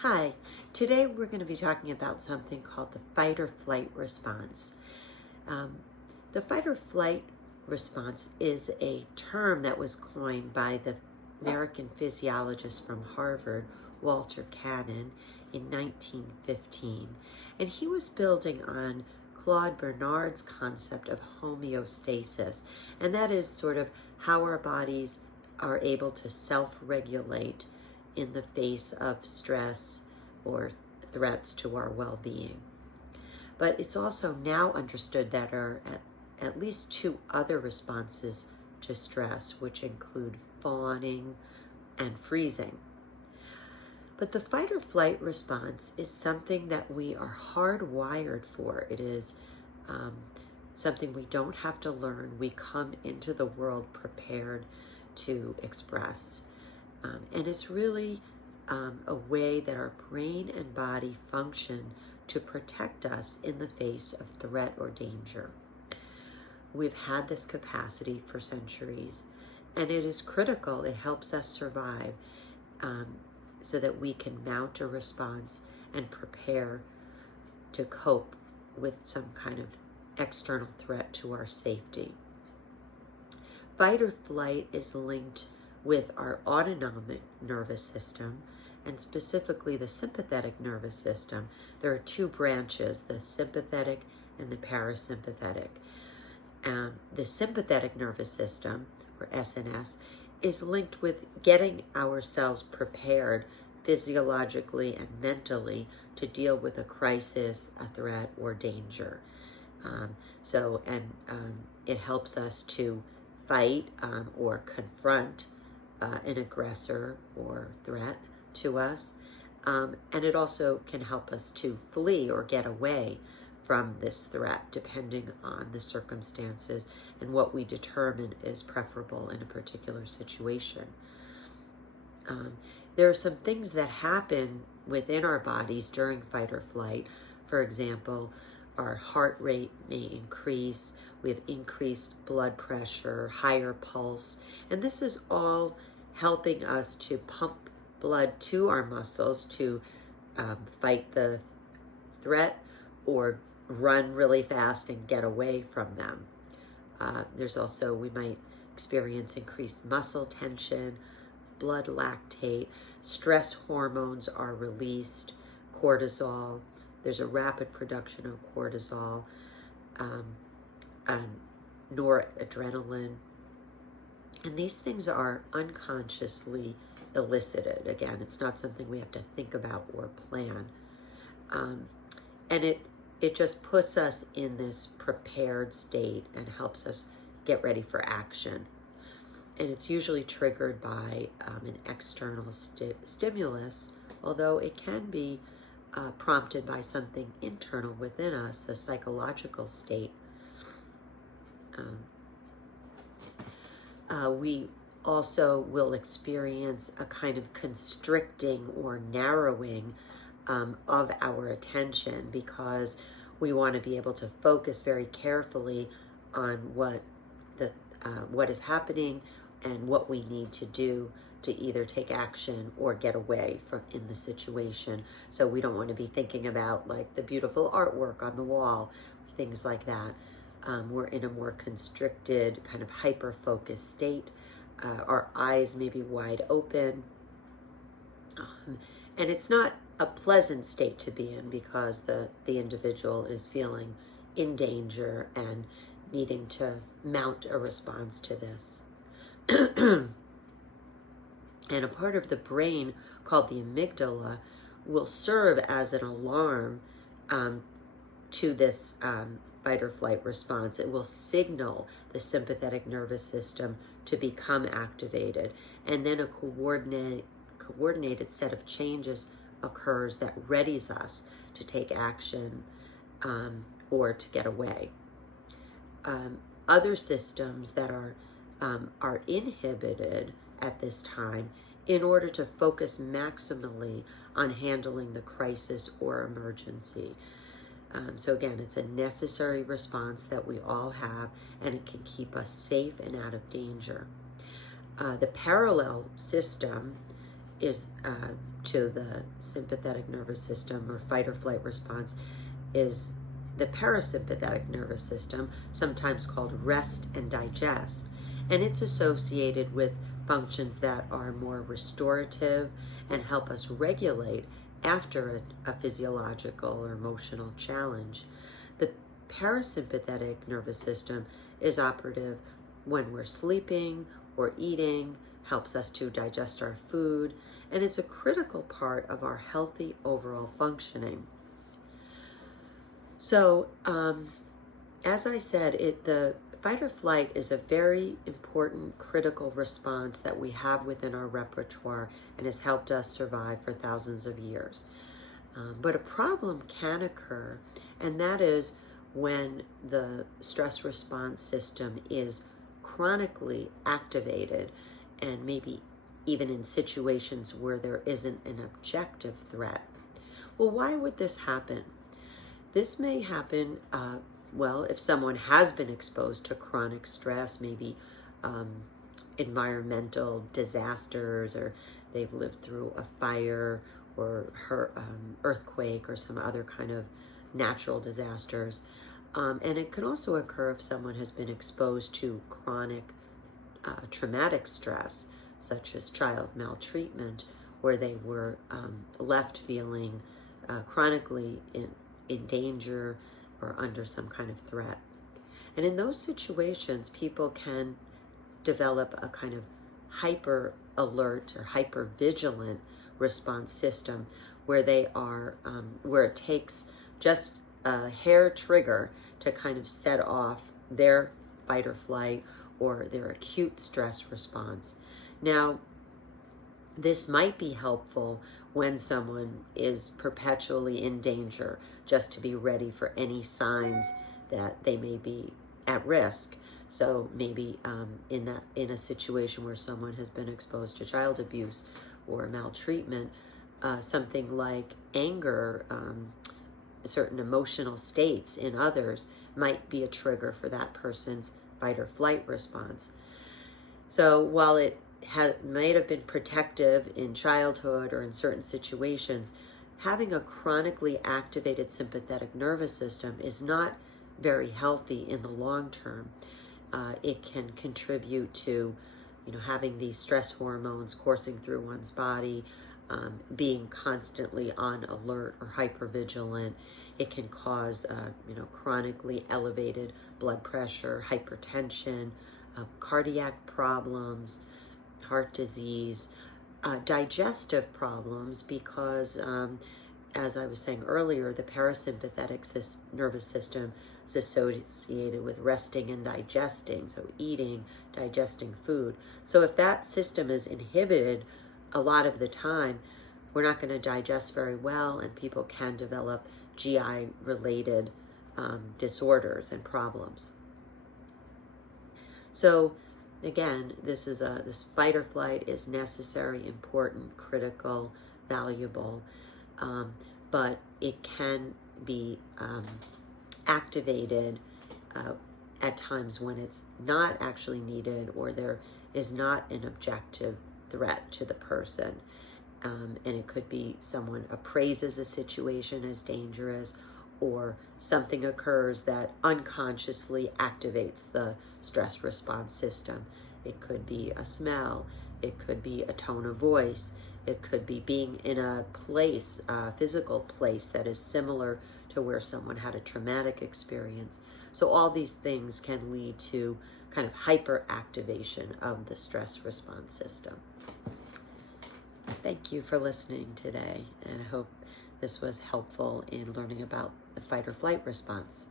Hi, today we're going to be talking about something called the fight or flight response. Um, the fight or flight response is a term that was coined by the American physiologist from Harvard, Walter Cannon, in 1915. And he was building on Claude Bernard's concept of homeostasis, and that is sort of how our bodies are able to self-regulate in the face of stress or threats to our well-being. But it's also now understood that there are at least two other responses to stress, which include fawning and freezing. But the fight or flight response is something that we are hardwired for. It is something we don't have to learn. We come into the world prepared to express. And it's really a way that our brain and body function to protect us in the face of threat or danger. We've had this capacity for centuries, and it is critical. It helps us survive so that we can mount a response and prepare to cope with some kind of external threat to our safety. Fight or flight is linked with our autonomic nervous system, and specifically the sympathetic nervous system. There are two branches, the sympathetic and the parasympathetic. The sympathetic nervous system, or SNS, is linked with getting ourselves prepared physiologically and mentally to deal with a crisis, a threat, or danger. It helps us to fight or confront an aggressor or threat to us. And it also can help us to flee or get away from this threat, depending on the circumstances and what we determine is preferable in a particular situation. There are some things that happen within our bodies during fight or flight. For example, our heart rate may increase, we have increased blood pressure, higher pulse, and this is all helping us to pump blood to our muscles to fight the threat or run really fast and get away from them. There's also, we might experience increased muscle tension, blood lactate, stress hormones are released, cortisol. There's a rapid production of cortisol, noradrenaline. And these things are unconsciously elicited. Again, it's not something we have to think about or plan. And it just puts us in this prepared state and helps us get ready for action. And it's usually triggered by an external stimulus, although it can be prompted by something internal within us, a psychological state. We also will experience a kind of constricting or narrowing of our attention, because we want to be able to focus very carefully on what is happening and what we need to do to either take action or get away from in the situation. So we don't want to be thinking about like the beautiful artwork on the wall, things like that. We're in a more constricted, kind of hyper-focused state. Our eyes may be wide open. And it's not a pleasant state to be in, because the individual is feeling in danger and needing to mount a response to this. And a part of the brain called the amygdala will serve as an alarm to this fight or flight response. It will signal the sympathetic nervous system to become activated, and then a coordinated set of changes occurs that readies us to take action or to get away. Other systems that are inhibited at this time in order to focus maximally on handling the crisis or emergency. So again, it's a necessary response that we all have, and it can keep us safe and out of danger. The parallel system is to the sympathetic nervous system or fight or flight response is the parasympathetic nervous system, sometimes called rest and digest. And it's associated with functions that are more restorative and help us regulate after a physiological or emotional challenge. The parasympathetic nervous system is operative when we're sleeping or eating, helps us to digest our food, and it's a critical part of our healthy overall functioning. So, as I said, the fight or flight is a very important critical response that we have within our repertoire and has helped us survive for thousands of years. But a problem can occur, and that is when the stress response system is chronically activated, and maybe even in situations where there isn't an objective threat. Well, why would this happen? This may happen, if someone has been exposed to chronic stress, maybe environmental disasters, or they've lived through a fire or earthquake or some other kind of natural disasters. And it can also occur if someone has been exposed to chronic traumatic stress, such as child maltreatment, where they were left feeling chronically in danger or under some kind of threat. And in those situations, people can develop a kind of hyper alert or hyper vigilant response system where they are, where it takes just a hair trigger to kind of set off their fight or flight or their acute stress response. Now, this might be helpful when someone is perpetually in danger, just to be ready for any signs that they may be at risk. So maybe in a situation where someone has been exposed to child abuse or maltreatment, something like anger, certain emotional states in others might be a trigger for that person's fight or flight response. So while it might have been protective in childhood or in certain situations, having a chronically activated sympathetic nervous system is not very healthy in the long term. It can contribute to, having these stress hormones coursing through one's body, being constantly on alert or hypervigilant. It can cause, chronically elevated blood pressure, hypertension, cardiac problems, heart disease, digestive problems, because as I was saying earlier, the parasympathetic nervous system is associated with resting and digesting, so eating, digesting food. So if that system is inhibited a lot of the time, we're not going to digest very well, and people can develop GI-related disorders and problems. So again, this fight or flight is necessary, important, critical, valuable, but it can be activated at times when it's not actually needed, or there is not an objective threat to the person. And it could be someone appraises a situation as dangerous, or something occurs that unconsciously activates the stress response system. It could be a smell, it could be a tone of voice, it could be being in a place, a physical place that is similar to where someone had a traumatic experience. So all these things can lead to kind of hyperactivation of the stress response system. Thank you for listening today, and I hope this was helpful in learning about the fight or flight response.